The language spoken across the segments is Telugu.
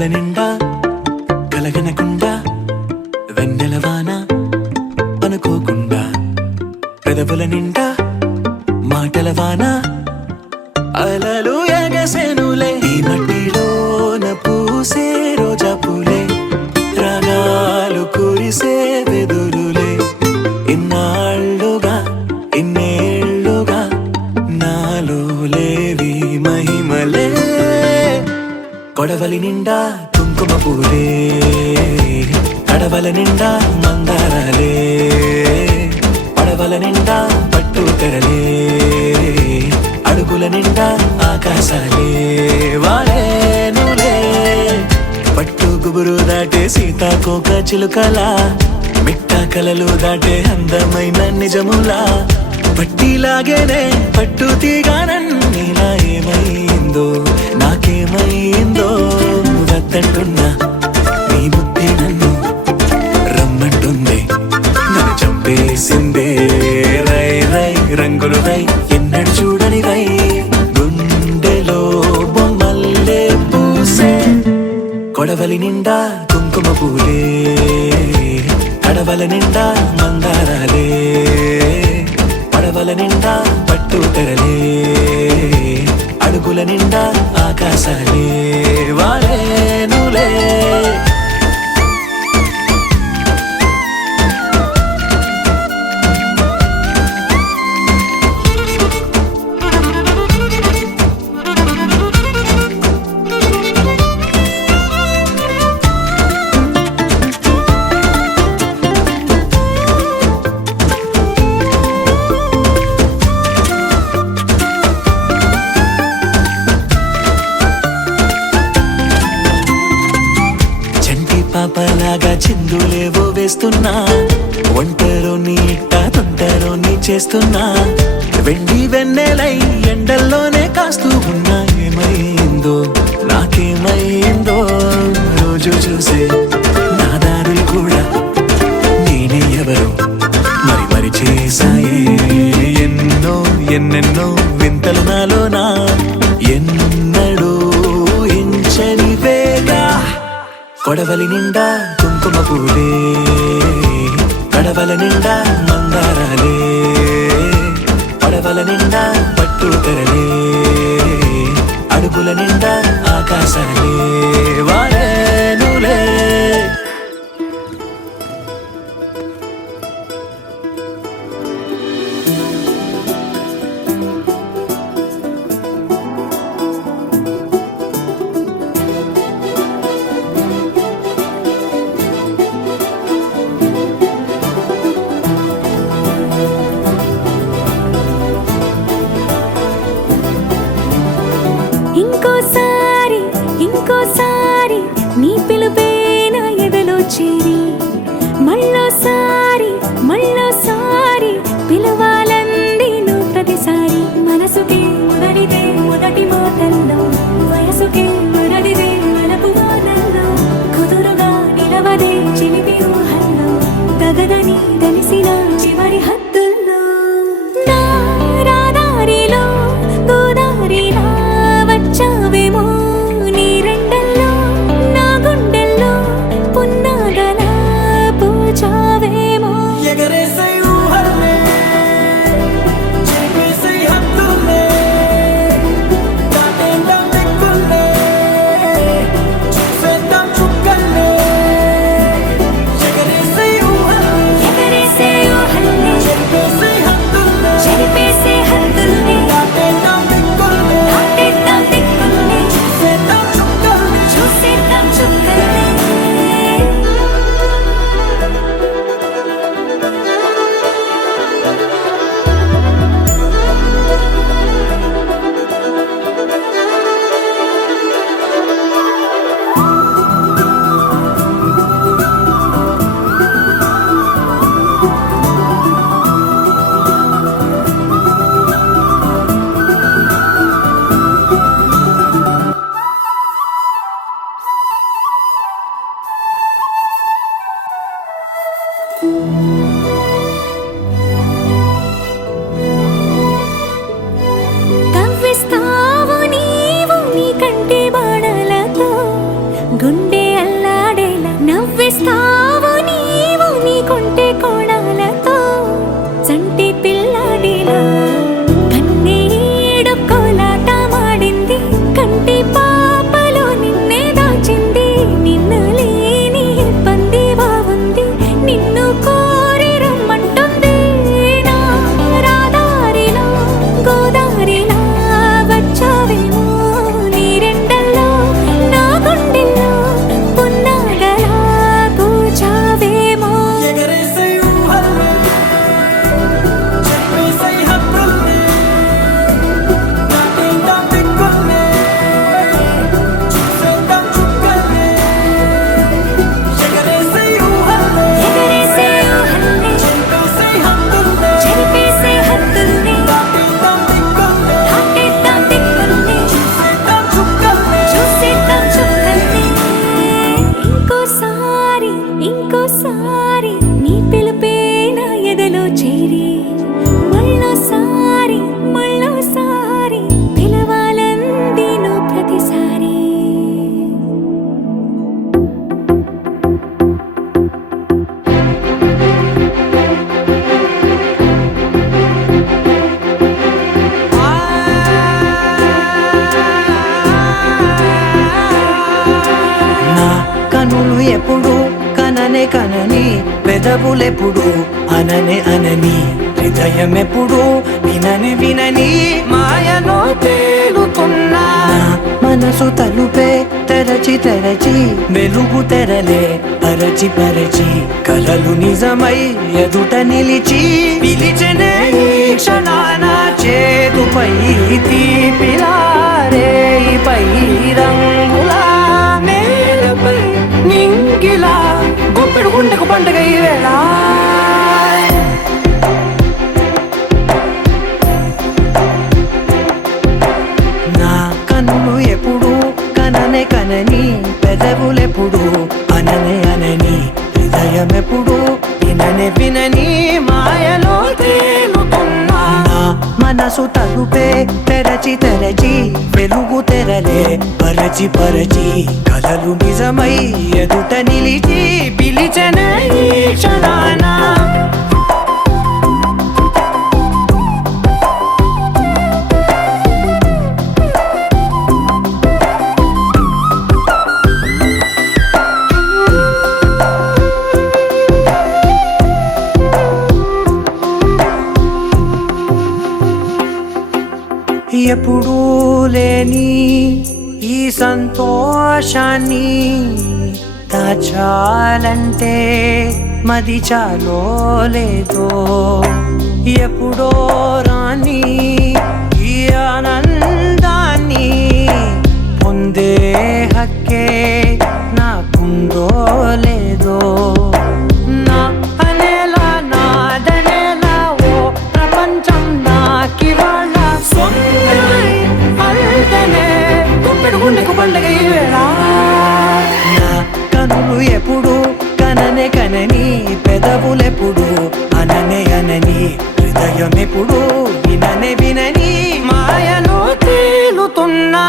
కల నిండా కలగనకుండా వెన్నెలవాన అనుకోకుండా పెదవుల నిండా మాటలవాన అలలు ఎగసెనులే ఈ మట్టిలోన పూసే రోజా పూలే రాగాలు కురిసే వెదురులే ఇన్నాళ్ళుగా ఇన్నేళ్ళుగా నాలో లేవి మహిమలే కొడవలి నిండా కుంకుమ పూలే కడవల నిండా మందారాలే పడవల నిండా పట్టు తెరలే అడుగుల నిండా ఆకాశాలే వాడేనులే పట్టు గుబురు దాటే సీతాకోక చిలుకలా మిట్టా కలలు దాటే అందమైన నిజములా పట్టిలాగేనే పట్టు తీగానన్నీలా ఏమైందో నాకేమైందో వద్దంటున్నా నీ బుద్ధి నన్ను రమ్మంటుంది నన్ను చంపేసిందే రై రై రంగులు రై ఎన్నడు చూడని రై గుండెలో బొమ్మల్లే పూసే కొడవలి నిండా కుంకుమ పూలే కడవల నిండా మందారాలే పడవల నిండా పట్టు తెరలే అడుగుల నిండా ఆకాశాలే వాడేనులే పాపలాగా చిందులేవో వేస్తున్నా ఒంటరో నీ ఇట్ట తొంటరో నీ చేస్తున్నా వెండి వెన్నెలై ఎండల్లోనే కాస్తూ ఉన్నా ఏమైందో నాకేమైందో రోజు చూసే నా దారులు కూడా నేనే ఎవరు మరి మరి చేశాయే ఎన్నో ఎన్నెన్నో వింతలు నాలోనా ఎన్నడూ ఇంచని వేగా కొడవలి నిండా కుంకుమ పూలే కడవల నిండా మందారాలే పడవల నిండా పట్టు తెరలే అడుగుల నిండా ఆకాశాలే వాడేనులే ఇంకోసారి నీ పిలుపే నా ఎదలో చేరి మళ్ళోసారి పిలవాలంది నువ్వు ప్రతిసారి మనసుకే మొదటిదే మొదటి మాటల్లో వయసుకే మొదటిదే వలపు వానల్లో కుదురుగా నిలవదే చిలిపి ఊహల్లో తగదని తెలిసిన చివరి హద్దుల్లో నా రాదారిలో గోదారిలా వచ్చావేమో ఎప్పుడు కననే కనని పెదవులెప్పుడు అననే అనని హృదయం ఎప్పుడు వినని వినని మాయలో తేలుతున్నా మనసు తలుపే తెరచి తెరచి వెలుగు తెరలే పరచి పరచి కలలు నిజమై ఎదుట నిలిచి పిలిచెనే ఈ క్షణాన చేదుపై తీపిలారేపై రంగులా నేలపై నింగిలా గుప్పెడు గుండెకు పండుగ ఈ వేళ నా కన్నులు ఎప్పుడు కననే కనని పెదవులెప్పుడు అననే అనని హృదయం ఎప్పుడు విననే వినని మాయలో తేలుతున్నా నా మనసు తలుపే తెరచి తెరచి వెలుగు తెరలే పరచి పరచి కలలు నిజమై ఎదుట నిలిచి పిలిచెనే ఈ క్షణాన ఎప్పుడూ లేని ఈ సంతోషాన్ని దాచాలంటే మది చాలో లేదో ఎప్పుడో రాని ఈ ఆనందాన్ని పొందే హక్కే నాకుందో లేదో నా అనేలా నాదనేలా ఓ ప్రపంచం నాకివాళ గుండెకు పండుగ ఈ వేళ నా కనులు ఎప్పుడు కననే కనని పెదవులెప్పుడు అననే అనని హృదయం ఎప్పుడు విననే వినని మాయలో తేలుతున్నా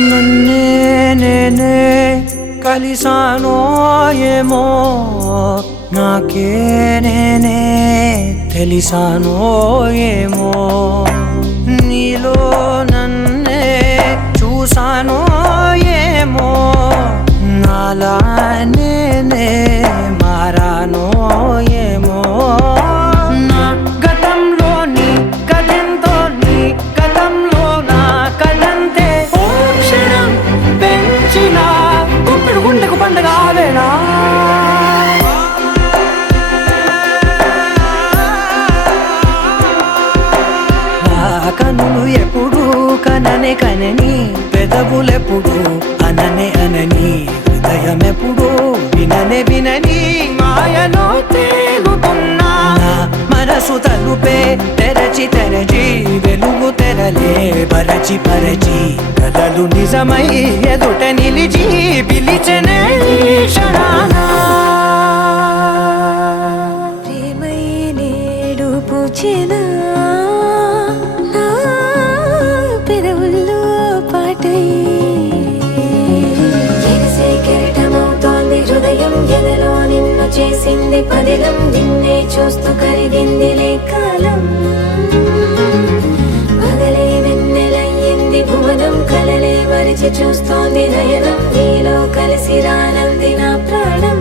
నన్నే నేనే కలిసానో ఏమో నాకే నేనే తెలిసానో ఏమో నీలో నన్నే చూసానో ఏమో నాలా నేనే మారానో ఏమో నా గతంలోని కథంతో నీ గతంలో నా కథంతే పెంచిన గుప్పెడు గుండెకు పండుగ ఆవేళ కనులు ఎప్పుడు కననే కనని పెదవులెప్పుడు అననే అనని హృదయం ఎప్పుడు విననే వినని మాయలో తేలుతున్నా మనసు తలుపే తెరచి తెరచి వెలుగు తెరలే పరచి పరచి కలలు నిజమై ఎదుట నిలిచి పిలిచెనే ఈ క్షణాన ప్రేమై నేడు పూచెనా నా పెదవుల్లో పాటై ఎగసే కెరటమవుతోంది హృదయం ఎదలో నిన్ను చేసింది పదిలం నిన్నే చూస్తూ కరిగిందిలే కాలం పగలే వెన్నెలయ్యింది భువనం కలలే మరిచి చూస్తోంది నయనం నీలో కలిసి రానంది నా ప్రాణం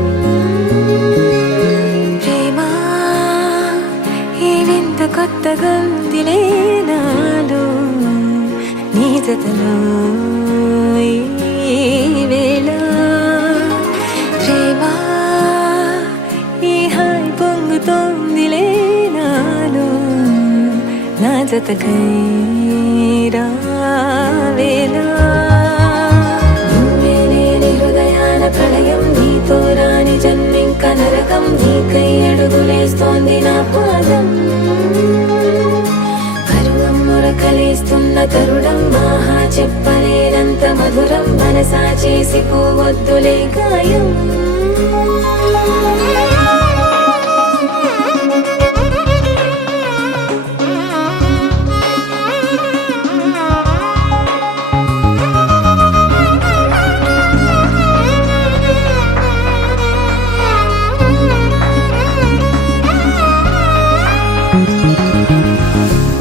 ప్రేమా ఈ వింత కొత్తగా ఉందిలే నాలో నీ జతలో ఈ వేళ ప్రేమా ఈ హాయి పొంగుతోందిలే నాలో నా జతకై రావేళ నువ్వే లేని హృదయాల ప్రళయం నీతో రాని జన్మింక నరకం నీకై అడుగులేస్తోంది నా పాదం పరువం మురకలేస్తున్న తరుణం ఆహా చెప్పలేనంత మధురం మనసా చేసి పోవద్దులే గాయం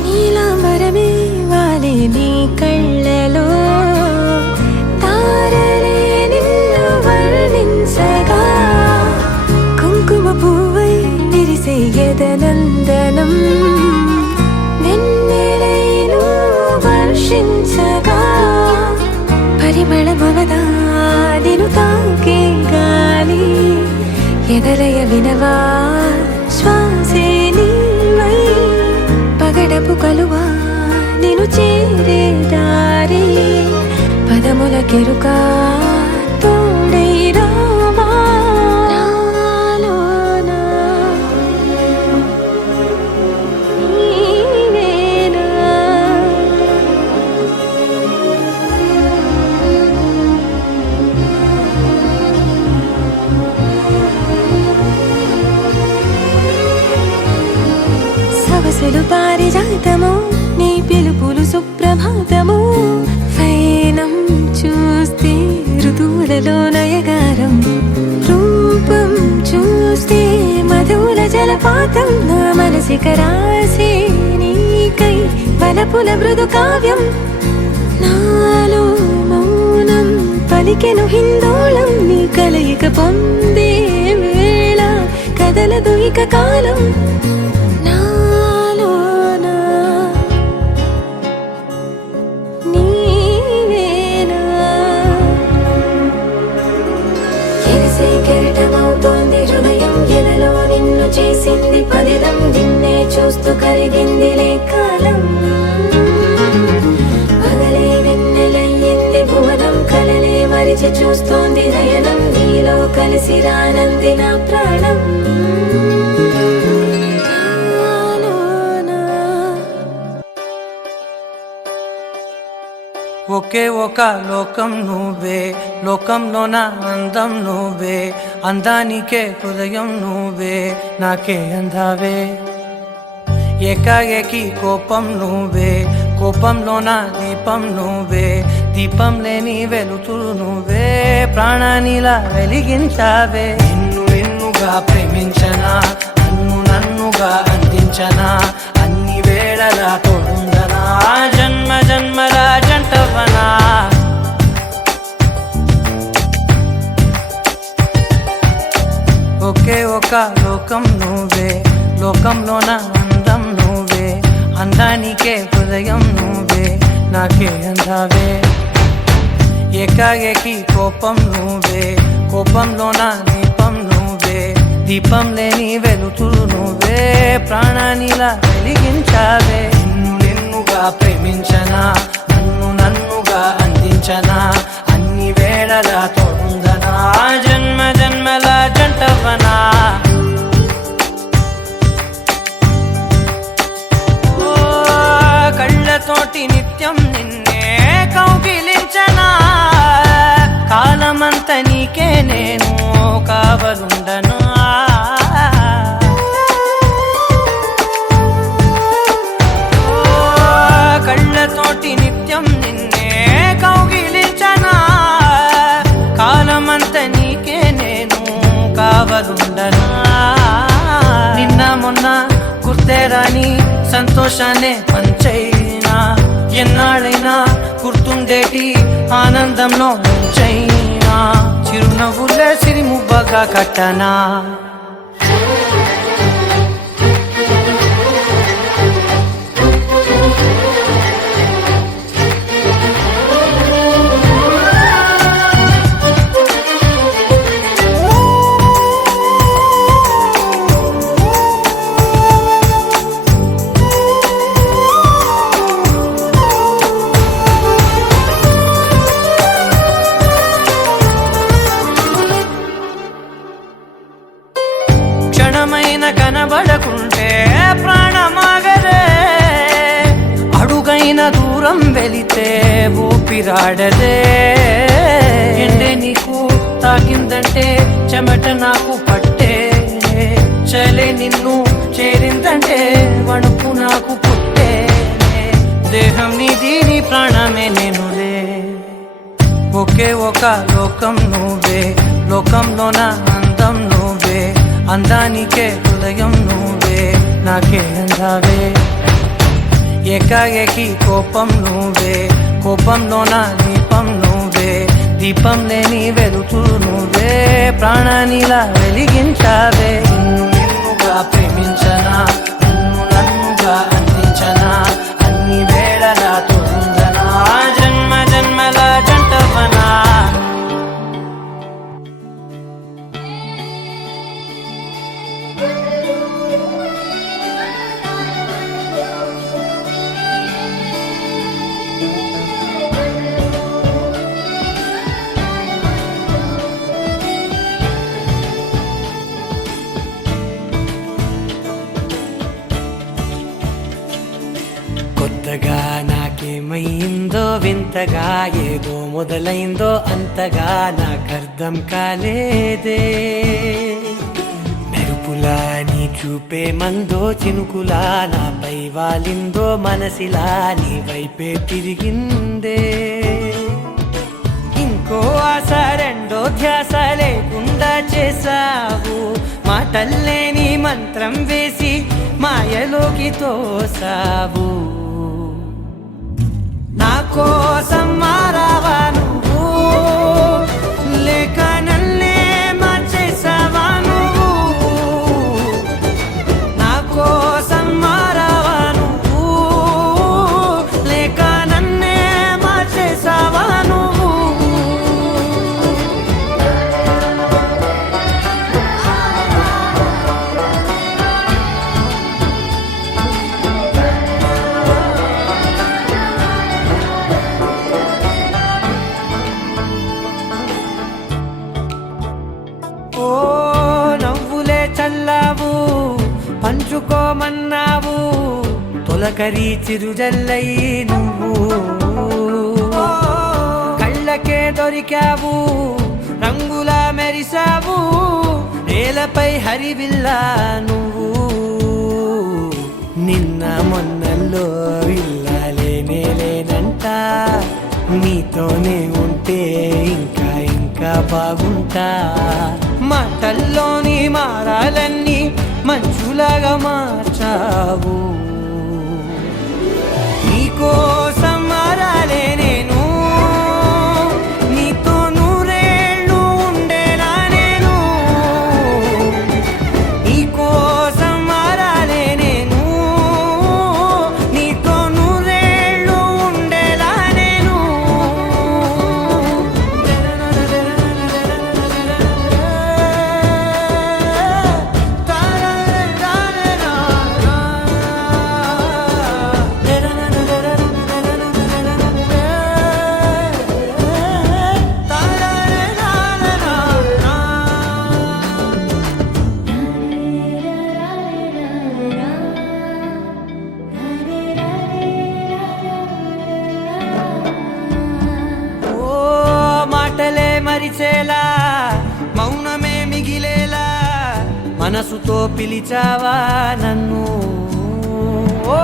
నీలాంబరమే వాలే నీ కళ్ళలో తారలే నిన్ను వర్ణించగా కుంకుమ పువ్వై విరిసే ఎదనందనం వెన్నెలైను వర్షించగా పరిమళమవదా నిను తాకే గాలి ఎదలయ వినవా శ్వాసే నీవై పగడపు కలువా నిను చేరే దారి పదముల కెరుక తోడై రావా నాలోన నీవేనా సవసలు పారిజాతము నీ పిలుపులు సుప్రభాతము ఫైనం చూస్తే ఋతువులలో నయగారం రూపం చూస్తే మధుర జలపాతం నా మనసిక రాసే నీకై వలపుల మృదు కావ్యం నాలో మౌనం పలికెను హిందోళం నీ కలయిక పొందే వేళ కదలదు ఇక కాలం కెరటమవుతోంది హృదయం ఎదలో నిన్ను చేసింది పదిలం నిన్నే చూస్తూ కరిగిందిలే కాలం పగలే వెన్నెలయ్యింది భువనం కలలే మరిచి చూస్తోంది నయనం నీలో కలిసి రానంది నా ప్రాణం ఒకే ఒక లోకం నువ్వే లోకంలో నా అందం నువ్వే అందానికే హృదయం నువ్వే నాకే అందావే ఏకాఏకి కోపం నువ్వే కోపంలో నా దీపం నువ్వే దీపం లేని వెలుతురు నువ్వే ప్రాణానిలా వెలిగించావే నిన్నుగా ప్రేమించనా నన్నుగా అందించనా అన్ని వేళలా తోడుందనా జన్మ జన్మల జంటవనా ఒకే ఒక లోకం నువ్వే లోకంలో నా అందం నువ్వే అందానికే హృదయం నువ్వే నాకే అందావే ఏకాఏకి కోపం నువ్వే కోపంలో నా దీపం నువ్వే దీపం లేని వెలుతురు నువ్వే ప్రాణానిలా వెలిగించావే నిన్నుగా ప్రేమించనా నన్నుగా అందించనా అన్ని వేళలా తోడుందనా జన్మ జన్మల జంటవనా కళ్ళతోటి నిత్యం నిన్నే కౌగిలించనా కాలమంత నీకే నేను కావలుండనా కళ్ళతోటి నిత్యం నిన్నే కౌగిలించనా కాలమంత నీకే నేను కావలుండనా నిన్న మొన్న గుర్తేరాని సంతోషాన్ని పంచైనా ఎన్నాళ్ళైనా గుర్తుండేటి ఆనందంలో ముంచైనా చిరునవ్వులే సిరిముబ్బగా కట్టనా వెళితే ఊపిరాడదే. ఎండే నీకు తాకిందంటే చెమట నాకు పట్టే. చలే నిన్ను చేరిందంటే వణుకు నాకు పుట్టే. దేహం నీది నీ ప్రాణమే నేనులే. ఒకే ఒక లోకం నువ్వే, లోకంలోన అందం నువ్వే, అందానికే హృదయం నువ్వే, నాకే అందావే. ఏకాఏకి కోపం నువ్వే, కోపంలోన దీపం నువ్వే, దీపం లేని వెలుతూ నువ్వే, ప్రాణానిలా వెలిగించావే. నిన్నుగా ప్రేమించనా, నిన్ను నన్నుగా అందించనా, అన్ని వేళలా తోందనా, జన్మ జన్మల జంటవనా. కొత్తగా నాకేమైందో వింతగా, ఏదో మొదలైందో అంతగా నాకర్థం కాలేదే. మెరుపులా నీ చూపే మందో, చినుకులా నాపై వాలిందో, మనసిలా నీ వైపే తిరిగిందే. ఇంకో ఆశ రెండో ధ్యాస లేకుండా చేసావు, మాటల్లేని మంత్రం వేసి మాయలోకి తోసావు. నా కోసం మారావా నువ్వు, లేక నన్నే మార్చేసావా నువ్వు. నా కోసం మారావా నువ్వు, లేక నన్నే మార్చేసావా నువ్వు. ఓ నవ్వులే చల్లావు, పంచుకోమన్నావు, తొలకరి చిరుజల్లై నువ్వు. కళ్ళకే దొరికావు, రంగులా మెరిసావు, నేలపై హరివిల్లా నువ్వు. నిన్న మొన్నల్లో ఇల్లాలేనే లేనంట, నీతోనే ఉంటే ఇంకా ఇంకా బాగుంటా. మాటల్లోని మారాలన్నీ మంచులాగా మార్చావు. నీకోసం మారాలే నేను, నీతో నూరేళ్ళు ఉండేనా నేను. నీకోసం మారాలే నేను, నీతో నూరేళ్ళు ఉండేలా నేను. మాటలే మరిచేలా, మౌనమే మిగిలేలా, మనసుతో పిలిచావా నన్ను. ఓ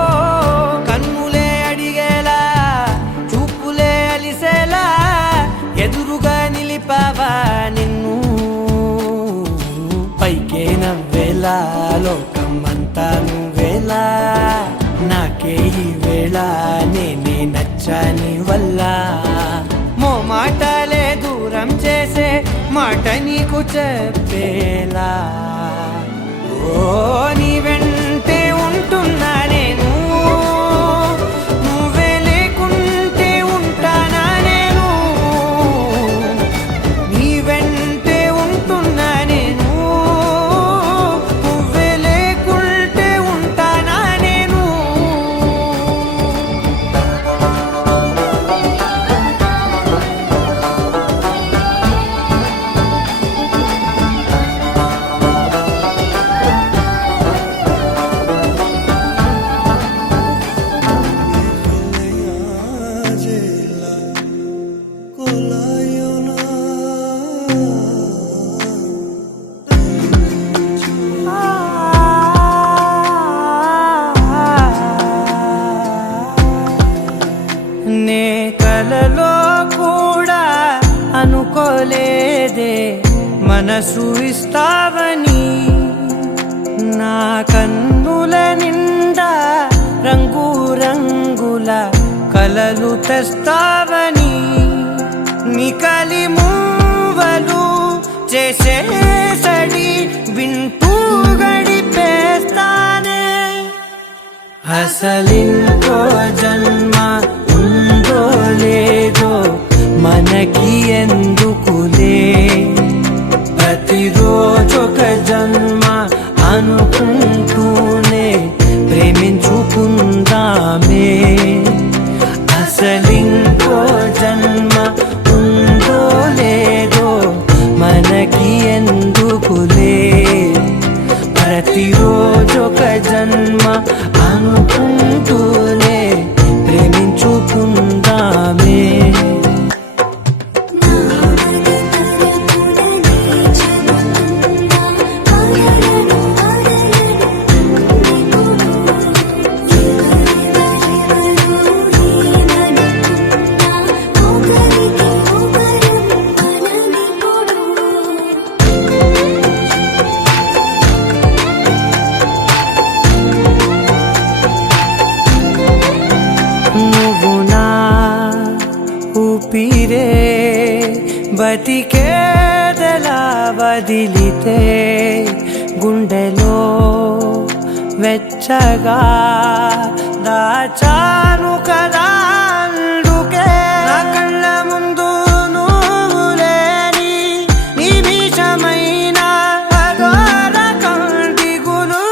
కన్నులే అడిగేలా, చూపులే అలిసేలా, ఎదురుగా నిలిపావా నిన్ను. పైకే నవ్వేలా, లోకం అంతా నువ్వేలా, నాకే ఈ వేళ నేనే నచ్చాని వల్ల. మాటలే దూరం చేసే మాట నీకు చెప్పేలా. ఓ నీ వెంటే ఉంటున్నా నేను, నువ్వే లేకుంటే ఉంటానా నేను. నీ వెంటే ఉంటున్నా నేను, నువ్వే లేకుంటే ఉంటానా నేను. అనుకోలేదే మనసు ఇస్తావని, నా కన్నుల నిండా రంగు రంగుల కలలు తెస్తావని, నికలి మూవలు చేసేసడి వింటూ గడిపేస్తానే. అసలింకో జన్మ ఉందో లేదో మనకి ఎందుకులే, ప్రతిరోజొక జన్మ అనుకుంటూనే ప్రేమించుకుందామే. అసలింకో జన్మ ఉందో లేదో మనకి ఎందుకులే, ప్రతిరోజొక జన్మ అనుకుంటూనే ప్రేమించుకుందామే. ఊపిరే బతికేదలా వదిలితే, గుండెలో వెచ్చగా దాచాను కదా అందుకే. నా కళ్ళ ముందు నువ్వు లేని నిమిషమైన అఘోర కంటిగులు,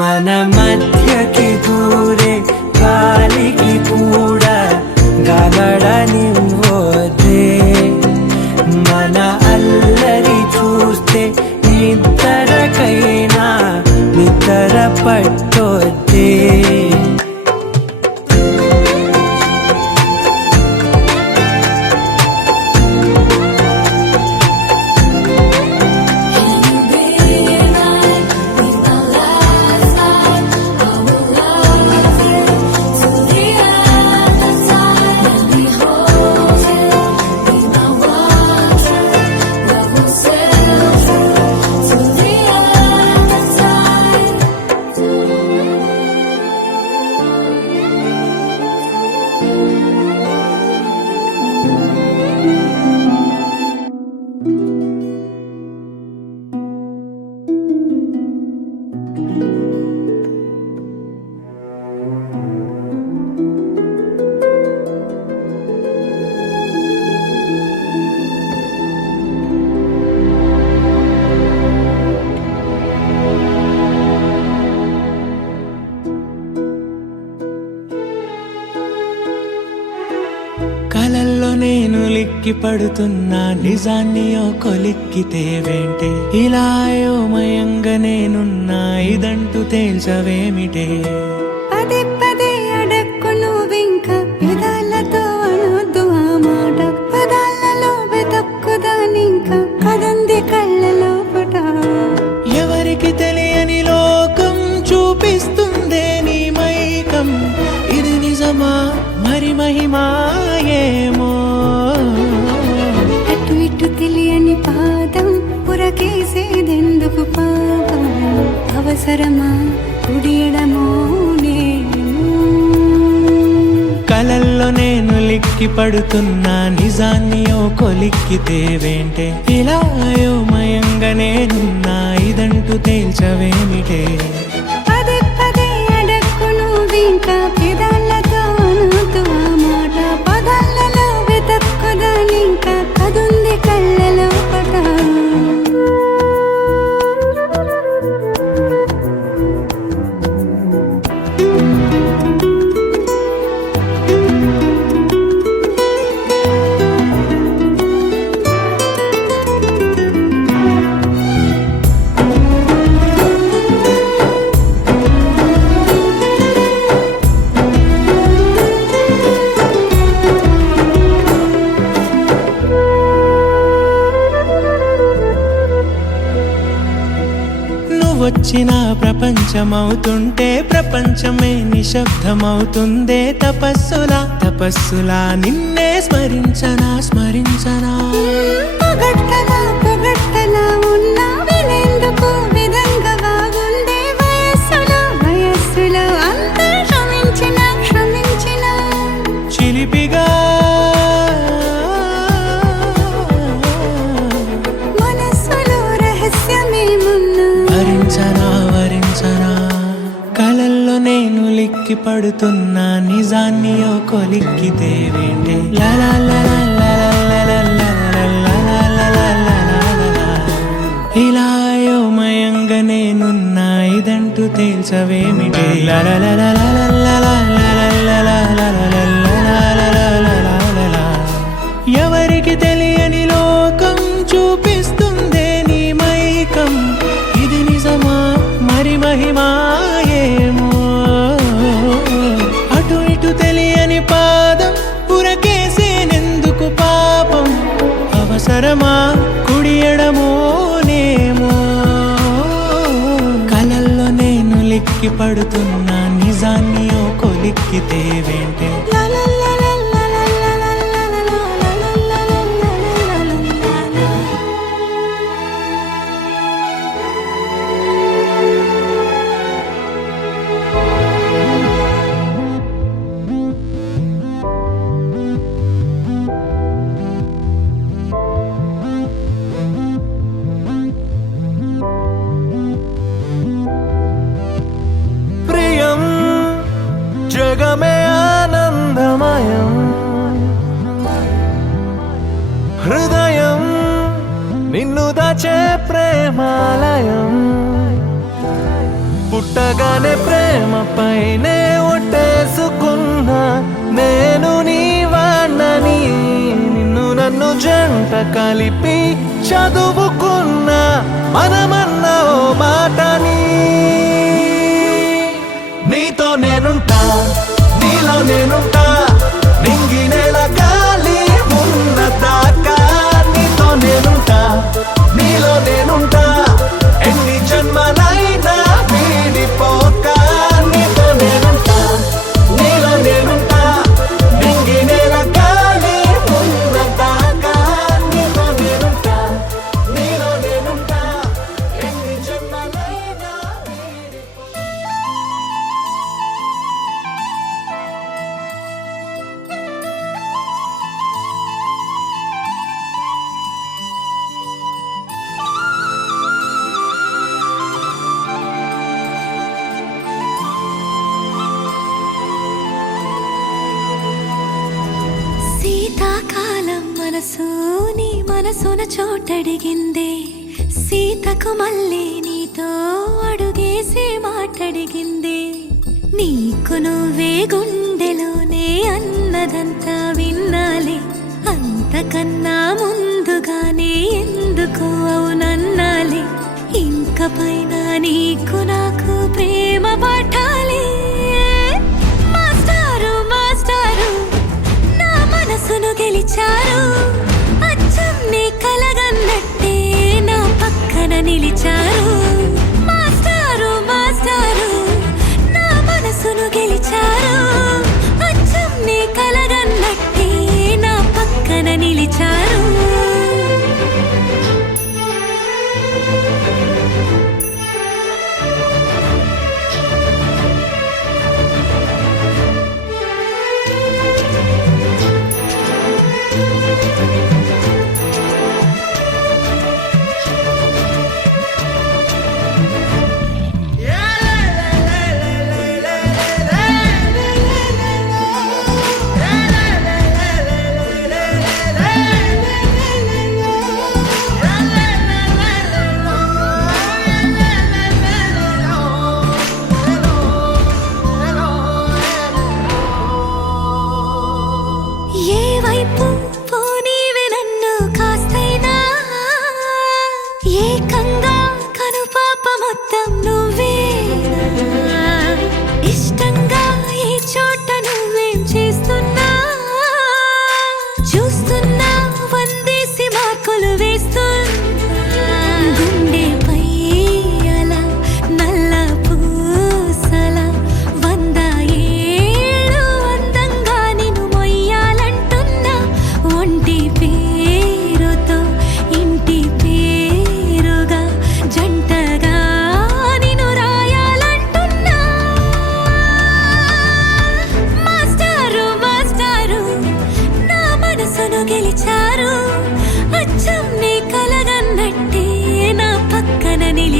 మన మధ్యకి దూరే గాలికి కూడా గగడనివ్వదే, మన అల్లరి చూస్తే నిద్రకైనా నిద్ర పట్టొద్దే. కలల్లో నేను లిక్కి పడుతున్నా నిజాన్ని ఓ కొలిక్కితే వెంటే, ఇలా అయోమయంగా నేనున్నా ఇదంటూ తేల్చవేమిటే. పదే పదే అడక్కు నువ్వింక పెదాలతో అనొద్దు ఆ మాట, పదాలలో వెతక్కుదానింక కదంది కళ్ళలో పుట. ఎవరికి తెలియని లోకం చూపిస్తుందే నీ మైకం, ఇది నిజమా మరి మహిమాయేమో. అటు ఇటు తెలియని పాదం పురకేసేదెందుకు పాపం, అవసరమా కుడియడమో నేను. కలల్లో నేను లిక్కి పడుతున్నా నిజాన్ని ఓ కొలిక్కితే వెంటే, ఇలా అయోమయంగా నేనున్నా ఇదంటూ తేల్చవేమిటే. పదే పదే అడక్కు నువ్వింక పెదాలతో అనొద్దు ఆ మాట, పదాలలో వెతక్కుదానింక కదుంది కళ్ళలో పట. స్మరించిన ప్రపంచమవుతుంటే ప్రపంచమే నిశ్శబ్దమవుతుందే తపస్సులా నిన్నే స్మరించనా పొగడ్తలా పొగడ్తలా ఉన్నా వినేందుకు విధంగా బాగుందే వయస్సులో అంతా క్షమించిన చిలిపిగా మనస్సులో రహస్యమేమున్నా వరించనా కలల్లో నేను లిక్కి పడుతున్నా నిజాన్ని ఓ కొలిక్కితే వేంటే ఇలా అయోమయంగా నేనున్నా ఇదంటూ తేల్చవేమిటే ఎవరికి తెలియని లోకం చూపిస్తుందే నీ మైకం ఇది నిజమా మరి మహిమా ఏమో అటు ఇటు తెలియని పాదం ఉరకేసేనెందుకు పాపం అవసరమా కుడి ఎడమోనేమో కలల్లో నేను లిక్కి పడుతున్నా నిజాన్ని ఓ కొలిక్కితే వేంటే ప్రియం జగమే ఆనందమయం హృదయం నిన్ను దాచే ప్రేమాలయం పుట్టగానే ప్రేమపైనే ఒట్టేసుకున్నా నేను నీ వాణ్ణని నిన్ను నన్ను జంట కలిపి చదువుకున్నా మనమన్న ఓ మాటని నీతో నేనుంటా నీలో నేనుంటా నింగి నేల గాలి ఉన్న దాకా నీతో నేనుంటా నీలో నేనుంటా ఎన్ని జన్మలైనా వీడిపోక నీతో నేనుంటా నీలో నేనుంటా నింగి నేల గాలి ఉన్న దాకా నీతో నేనుంటా నీలో నేనుంటా ఎన్ని జన్మలైనా శీతాకాలం మనసు నీ మనసున చోటడిగిందే సీతకు మళ్ళీ నీతో అడుగేసి మాటడిగిందే నీకు నువ్వే గుండెలోనే అన్నదంతా విన్నాలే అంతకన్నా ముందుగానే ఎందుకు అవునన్నాలే ఇంక పైన నీకు నాకు ప్రేమ పాఠాలే మాస్టారు నా మనసును గెలిచారు అచ్చం నీ కలగన్నట్టే నా పక్కన నిలిచారు మాస్టారు నా మనసును గెలిచారు అచ్చం నీ కలగన్నట్టే నా పక్కన నిలిచారు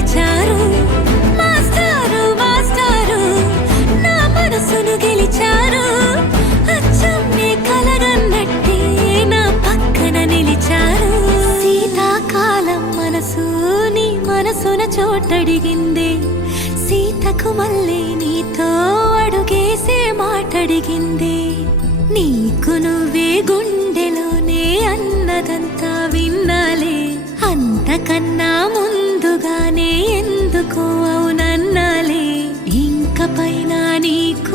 పిలిచారు. మాస్టారు మాస్టారు నా మనసును గెలిచారు. అచ్చం నే కలగన్నట్టే నా పక్కన నిలిచారు. శీతాకాలం మనసు నీ మనసున చోటడిగింది. సీతకు మళ్ళీ నీతో అడుగేసే మాటడిగింది. నీకు నువ్వే గుండెలోనే అన్నదంతా విన్నాలే. అంతకన్నా ముందుగానే ఎందుకు అవునన్నాలే. ఇంక పైన నీకు